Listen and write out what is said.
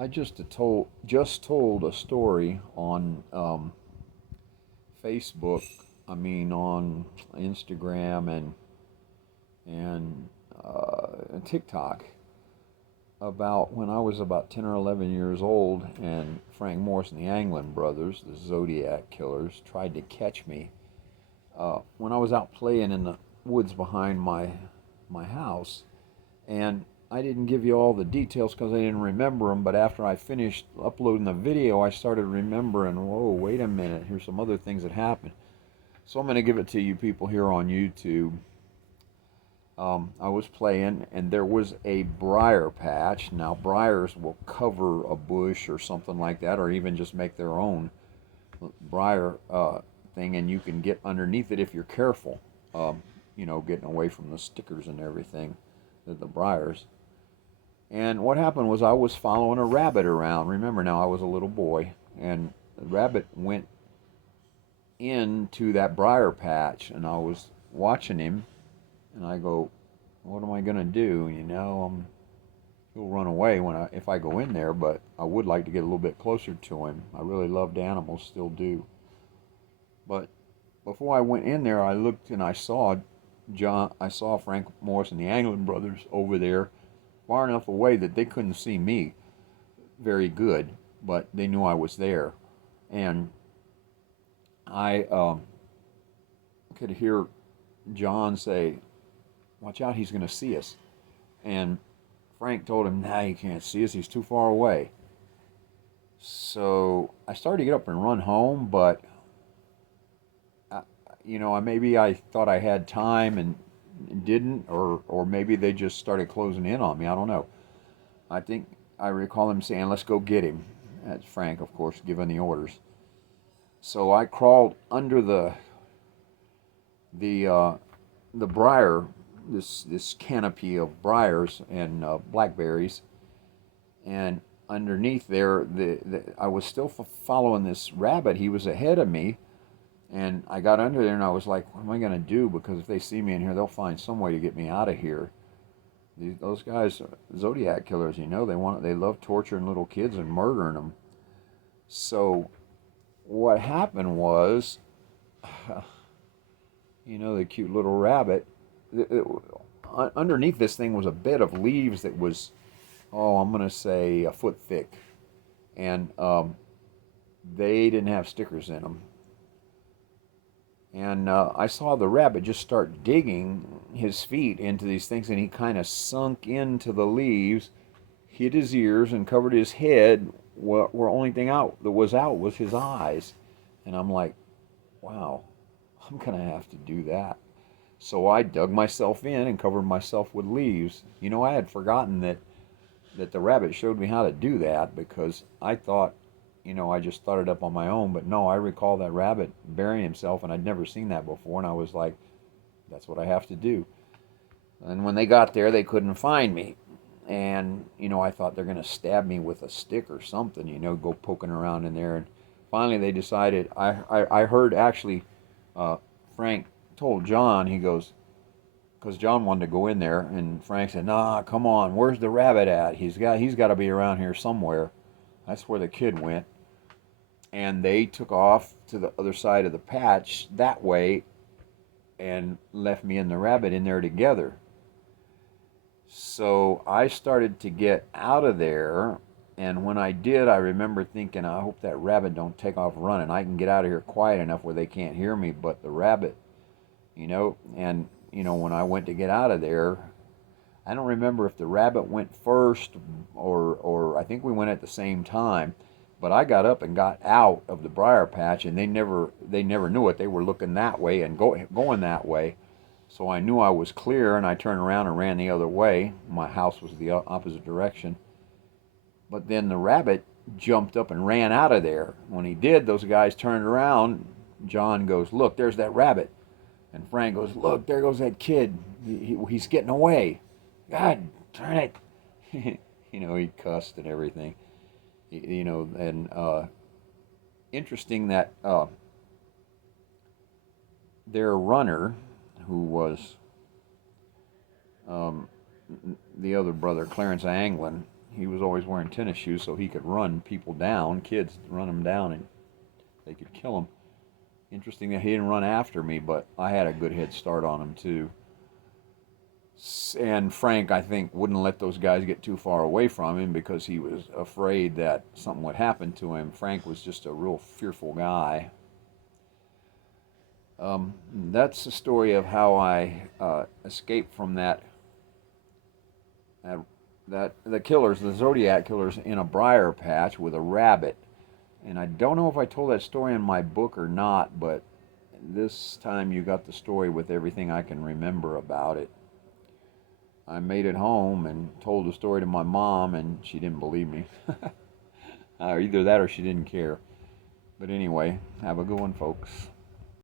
I just told a story on Facebook. I mean, on Instagram and TikTok about when I was about 10 or 11 years old, and Frank Morris and the Anglin brothers, the Zodiac Killers, tried to catch me when I was out playing in the woods behind my house. And I didn't give you all the details because I didn't remember them, but after I finished uploading the video, I started remembering, whoa, wait a minute, here's some other things that happened. So I'm going to give it to you people here on YouTube. I was playing, and there was a briar patch. Now, briars will cover a bush or something like that, or even just make their own briar thing, and you can get underneath it if you're careful, getting away from the stickers and everything, the briars. And what happened was I was following a rabbit around. Remember now, I was a little boy, and the rabbit went into that briar patch, and I was watching him, and I go, what am I gonna do? He'll run away if I go in there, but I would like to get a little bit closer to him. I really loved animals, still do. But before I went in there, I looked and I saw Frank Morris and the Anglin brothers over there, far enough away that they couldn't see me very good, but they knew I was there, and I could hear John say, "Watch out, he's going to see us." And Frank told him, "Nah, he can't see us. He's too far away." So I started to get up and run home, but maybe I thought I had time and didn't, or maybe they just started closing in on me. I don't know. I think I recall him saying, "Let's go get him." That's Frank, of course, giving the orders. So I crawled under the the briar, this canopy of briars and blackberries, and underneath there, I was still following this rabbit. He was ahead of me, and I got under there, and I was like, "What am I going to do? Because if they see me in here, they'll find some way to get me out of here." Those guys, Zodiac Killers, they love torturing little kids and murdering them. So what happened was, the cute little rabbit. Underneath this thing was a bed of leaves that was, I'm going to say a foot thick. And they didn't have stickers in them. And I saw the rabbit just start digging his feet into these things, and he kind of sunk into the leaves, hid his ears, and covered his head. Where only thing that was out was his eyes. And I'm like, wow, I'm going to have to do that. So I dug myself in and covered myself with leaves. I had forgotten that the rabbit showed me how to do that, because I thought, I just thought it up on my own. But no, I recall that rabbit burying himself, and I'd never seen that before. And I was like, that's what I have to do. And when they got there, they couldn't find me. And, I thought they're going to stab me with a stick or something, go poking around in there. And finally they decided, I heard actually, Frank told John, he goes, because John wanted to go in there, and Frank said, "Nah, come on, where's the rabbit at? He's got to be around here somewhere." That's where the kid went. And they took off to the other side of the patch that way and left me and the rabbit in there together. So I started to get out of there, and when I did, I remember thinking, I hope that rabbit don't take off running. I can get out of here quiet enough where they can't hear me, but the rabbit, and when I went to get out of there, I don't remember if the rabbit went first or I think we went at the same time. But I got up and got out of the briar patch, and they never knew it. They were looking that way and going that way. So I knew I was clear, and I turned around and ran the other way. My house was the opposite direction. But then the rabbit jumped up and ran out of there. When he did, those guys turned around. John goes, "Look, there's that rabbit." And Frank goes, "Look, there goes that kid. He's getting away. God, darn it." He cussed and everything. And interesting that their runner, who was the other brother, Clarence Anglin, he was always wearing tennis shoes so he could run people down, kids run them down, and they could kill him. Interesting that he didn't run after me, but I had a good head start on him too. And Frank, I think, wouldn't let those guys get too far away from him because he was afraid that something would happen to him. Frank was just a real fearful guy. That's the story of how I escaped from the killers, the Zodiac Killers, in a briar patch with a rabbit. And I don't know if I told that story in my book or not, but this time you got the story with everything I can remember about it. I made it home and told the story to my mom, and she didn't believe me. Either that or she didn't care. But anyway, have a good one, folks.